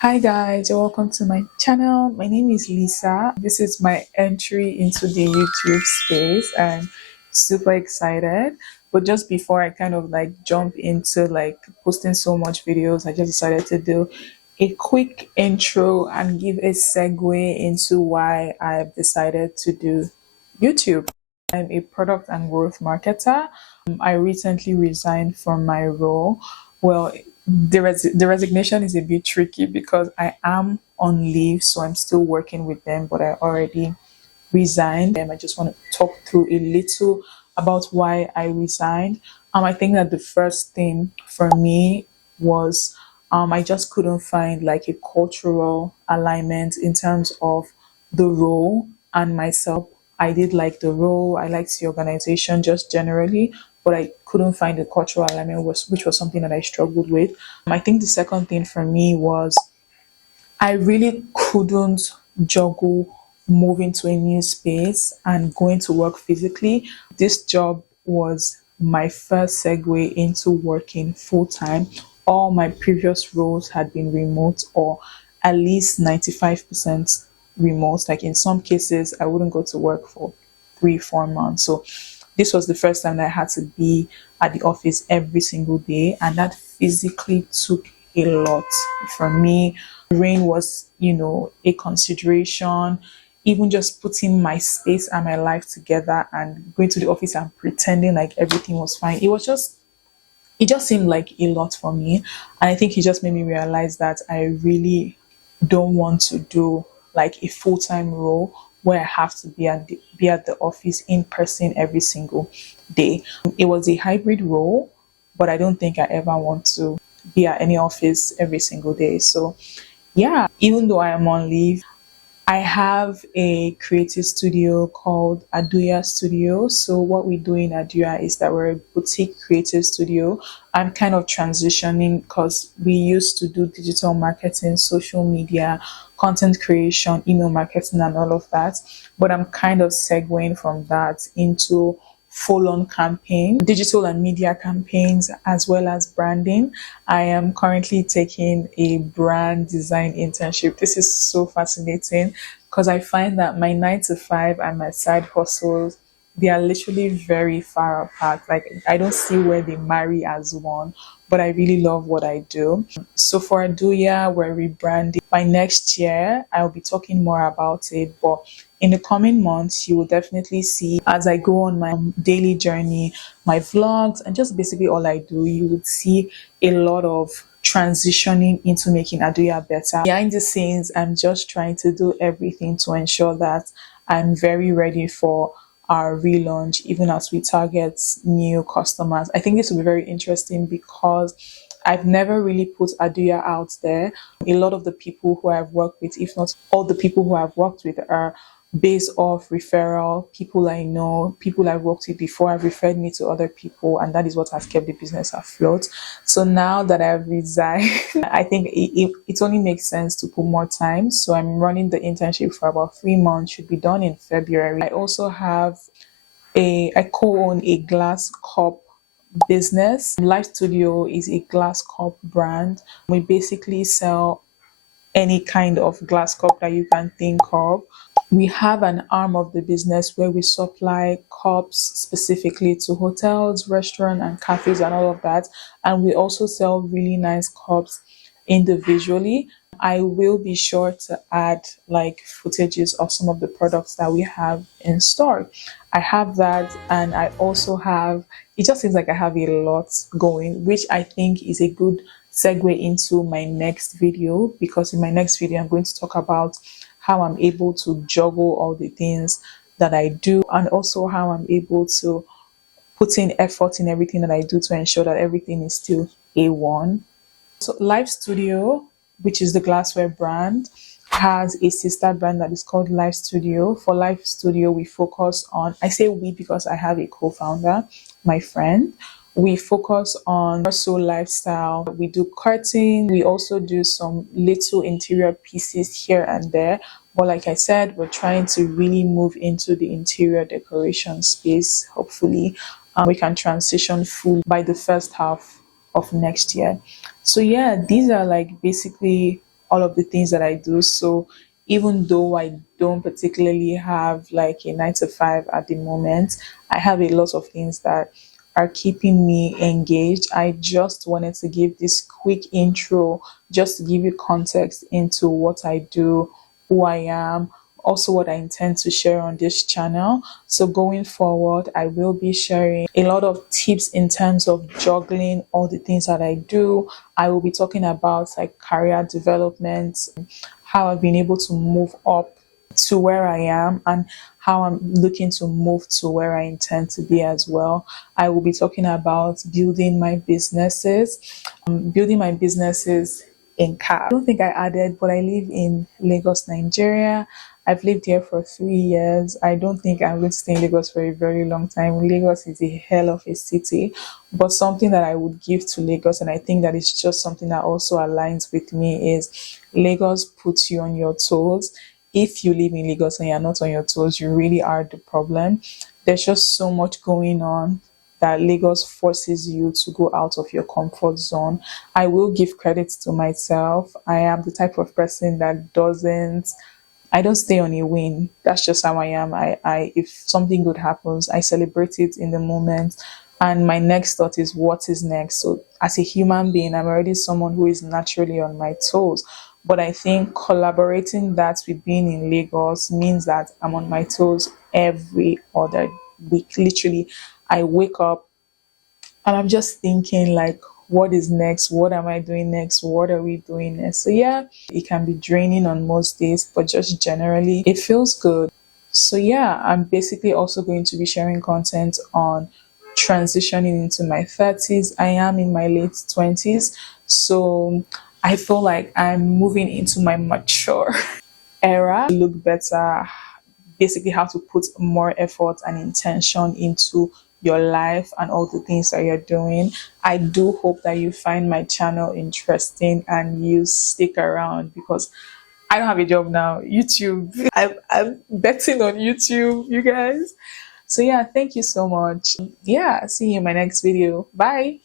Hi guys, welcome to my channel. My name is Lisa. This is my entry into the YouTube space. I'm super excited. But just before I kind of jump into posting so much videos, I just decided to do a quick intro and give a segue into why I've decided to do YouTube. I'm a product and growth marketer. I recently resigned from my role. Well, the resignation is a bit tricky because I am on leave, so I'm still working with them, but I already resigned. I just want to talk through a little about why I resigned. I think that the first thing for me was I just couldn't find like a cultural alignment in terms of the role and myself. I did like the role, I liked the organization just generally, but I couldn't find the cultural alignment, which was something that I struggled with. I think the second thing for me was I really couldn't juggle moving to a new space and going to work physically. This job was my first segue into working full time. All my previous roles had been remote or at least 95% remote. Like in some cases, I wouldn't go to work for 3, 4 months. So this was the first time that I had to be at the office every single day, and that physically took a lot from me. Rain was, a consideration. Even just putting my space and my life together and going to the office and pretending like everything was fine. It just seemed like a lot for me. And I think it just made me realize that I really don't want to do like a full-time role where I have to be at the office in person every single day. It was a hybrid role, but I don't think I ever want to be at any office every single day. So yeah, even though I am on leave, I have a creative studio called Aduya Studio. So what we do in Aduya is that we're a boutique creative studio. I'm kind of transitioning because we used to do digital marketing, social media, content creation, email marketing, and all of that. But I'm kind of segueing from that into full on campaign, digital and media campaigns, as well as branding. I am currently taking a brand design internship. This is so fascinating because I find that my 9 to 5 and my side hustles, they are literally very far apart. Like I don't see where they marry as one, but I really love what I do. So for Aduya, we're rebranding. By next year, I'll be talking more about it, but in the coming months, you will definitely see as I go on my daily journey, my vlogs, and just basically all I do, you would see a lot of transitioning into making Aduya better. Behind the scenes, I'm just trying to do everything to ensure that I'm very ready for our relaunch, even as we target new customers. I think this will be very interesting because I've never really put Aduya out there. A lot of the people who I've worked with, if not all the people who I've worked with, are based off referral, people I know, people I've worked with before have referred me to other people, and that is what has kept the business afloat. So now that I've resigned, I think it only makes sense to put more time. So I'm running the internship for about 3 months, should be done in February. I also have I co-own a glass cup business. Life Studio is a glass cup brand. We basically sell any kind of glass cup that you can think of. We have an arm of the business where we supply cups specifically to hotels, restaurants, and cafes, and all of that. And we also sell really nice cups individually. I will be sure to add like footages of some of the products that we have in store. I have that, and I also have, it just seems like I have a lot going, which I think is a good segue into my next video, because in my next video, I'm going to talk about how I'm able to juggle all the things that I do, and also how I'm able to put in effort in everything that I do to ensure that everything is still A1. So Live Studio, which is the glassware brand, has a sister brand that is called Live Studio. For Live Studio, we focus on, I say we because I have a co-founder, my friend. We focus on also lifestyle. We do curtain. We also do some little interior pieces here and there. But like I said, we're trying to really move into the interior decoration space. Hopefully, we can transition full by the first half of next year. So yeah, these are like basically all of the things that I do. So even though I don't particularly have like a 9 to 5 at the moment, I have a lot of things that are keeping me engaged. I just wanted to give this quick intro just to give you context into what I do, who I am, also what I intend to share on this channel. So going forward, I will be sharing a lot of tips in terms of juggling all the things that I do. I will be talking about like career development, how I've been able to move up to where I am, and how I'm looking to move to where I intend to be as well. I will be talking about building my businesses in Cap. I don't think I added, but I live in Lagos, Nigeria. I've lived here for 3 years. I don't think I'm going to stay in Lagos for a very long time. Lagos is a hell of a city, but something that I would give to Lagos, and I think that it's just something that also aligns with me, is Lagos puts you on your toes. If you live in Lagos and you're not on your toes, you really are the problem. There's just so much going on that Lagos forces you to go out of your comfort zone. I will give credit to myself. I am the type of person that I don't stay on a win. That's just how I am. I if something good happens, I celebrate it in the moment. And my next thought is what is next. So as a human being, I'm already someone who is naturally on my toes. But I think collaborating that with being in Lagos means that I'm on my toes every other week. Literally, I wake up and I'm just thinking like, what is next? What am I doing next? What are we doing next? So yeah, it can be draining on most days, but just generally it feels good. So yeah, I'm basically also going to be sharing content on transitioning into my 30s. I am in my late 20s. So I feel like I'm moving into my mature era, look better, basically how to put more effort and intention into your life and all the things that you're doing. I do hope that you find my channel interesting and you stick around, because I don't have a job now. YouTube. I'm betting on YouTube, you guys. So yeah, thank you so much. Yeah, see you in my next video. Bye.